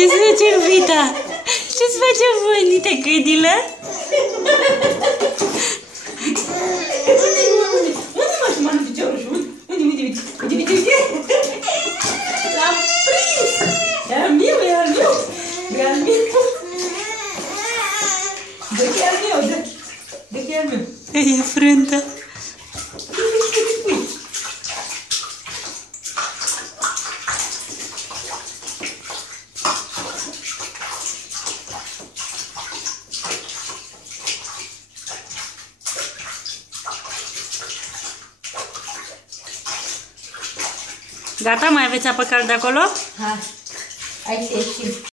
Ce-ți face, Vita? Ce-ți face, Vânite, câinile? Unde mă și mă piciorul și uite. L-am prins! E al meu. Dă-că e al meu, dă-că e al meu. E frântă. Gata? Mai aveți apă caldă acolo? Hai, aici ieșim.